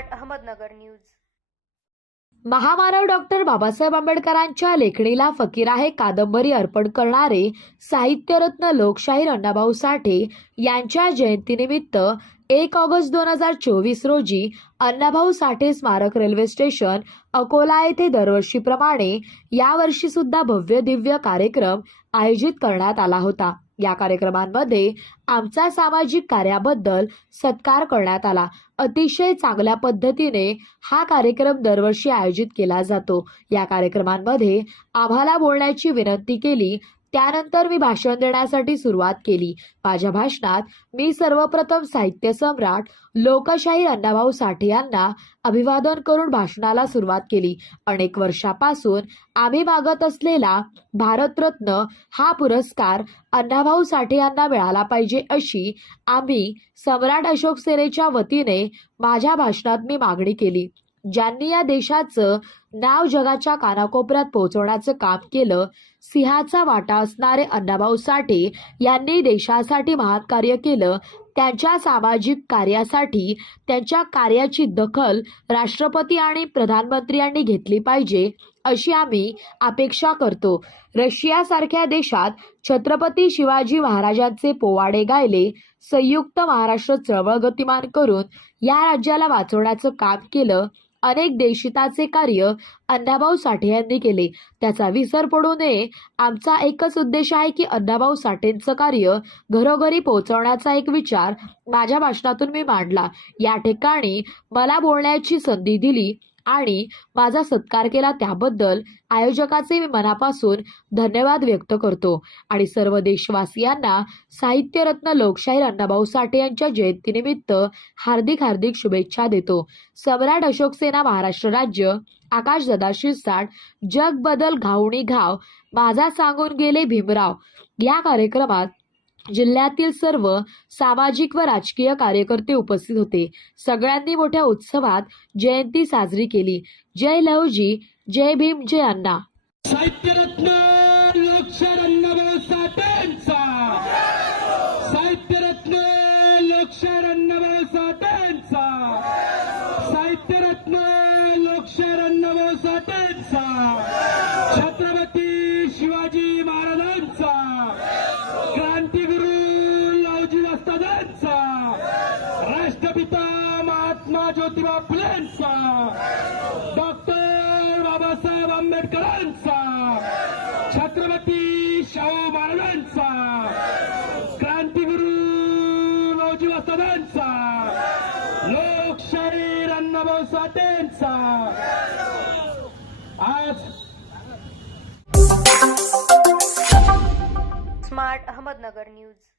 Smart Ahmednagar news. महामानव doctor Babasaheb आंबेडकरांच्या लेखणीला फकीर आहे कादंबरी अर्पण करणारे साहित्यरत्न लोकशाहीर अण्णाभाऊ साठे यांच्या जयंतीनिमित्त एक ऑगस्ट दोन हजार चोवीस रोजी अण्णाभाऊ साठे स्मारक रेल्वे स्टेशन अकोला येथे दरवर्षीप्रमाणे यावर्षी सुद्धा भव्य दिव्य कार्यक्रम आयोजित करण्यात आला होता. या कार्यक्रमांमध्ये आमचा सामाजिक कार्याबद्दल सत्कार करण्यात आला. अतिशय चांगल्या पद्धतीने हा कार्यक्रम दरवर्षी आयोजित केला जातो. या कार्यक्रमांमध्ये आम्हाला बोलण्याची विनंती केली त्यानंतर मी भाषण देण्यासाठी सुरुवात केली. माझ्या भाषणात मी सर्वप्रथम साहित्य सम्राट लोकशाहीर अण्णाभाऊ साठे यांना अभिवादन करून भाषणाला सुरुवात केली. अनेक वर्षापासून आम्ही मागत असलेला भारतरत्न हा पुरस्कार अण्णाभाऊ साठे यांना मिळाला पाहिजे अशी आम्ही सम्राट अशोक सेनेच्या वतीने माझ्या भाषणात मी मागणी केली. ज्यांनी या देशाचं नाव जगाच्या कानाकोपऱ्यात पोहोचवण्याचं काम केलं सिंहाचा वाटा असणारे अण्णाभाऊ साठे यांनी देशासाठी महान कार्य केलं. त्यांच्या सामाजिक कार्यासाठी त्यांच्या कार्याची दखल राष्ट्रपती आणि प्रधानमंत्री यांनी घेतली पाहिजे अशी आम्ही अपेक्षा करतो. रशियासारख्या देशात छत्रपती शिवाजी महाराजांचे पोवाडे गायले संयुक्त महाराष्ट्र चळवळ गतिमान करून या राज्याला वाचवण्याचं काम केलं. अनेक देशिताचे कार्य अण्णाभाऊ साठे यांनी केले. त्याचा विसर पडू नये. आमचा एकच उद्देश आहे की अण्णाभाऊ साठेंचं कार्य घरोघरी पोहोचवण्याचा एक विचार माझ्या भाषणातून मी मांडला. या ठिकाणी मला बोलण्याची संधी दिली. आणि माझा सत्कार केला त्याबद्दल आयोजकाचे मी मनापासून धन्यवाद व्यक्त करतो. आणि सर्व देशवासियांना साहित्यरत्न लोकशाहीर अण्णाभाऊ साठे यांच्या जयंतीनिमित्त हार्दिक हार्दिक शुभेच्छा देतो. सम्राट अशोक सेना महाराष्ट्र राज्य आकाश दादा साठ जग बदल घावणी घाव माझा सांगून गेले भीमराव. या कार्यक्रमात जिल्ह्यातील सर्व सामाजिक व राजकीय कार्यकर्ते उपस्थित होते. सगळ्यांनी मोठ्या उत्सवात जयंती साजरी केली. जय लवजी जय भीम जय अण्णा. साहित्यरत्न अण्णाभाऊ साठेंचा साहित्यरत्न लोकशाहीर अण्णाभाऊ साठेंचा साहित्यरत्न अण्णाभाऊ साठेंचा छत्रपती शिवाजी महाराजांचा क्रांतिगुरु लावजी वस्तादांचा राष्ट्रपिता महात्मा ज्योतिबा डॉक्टर बाबासाहेब आंबेडकरांचा. छत्रपती शाहू महाराजांचा. क्रांतिगुरु लवजी सदांचा. लोकशाहीर अण्णाभाऊ साठेंचा. आज स्मार्ट अहमदनगर न्यूज.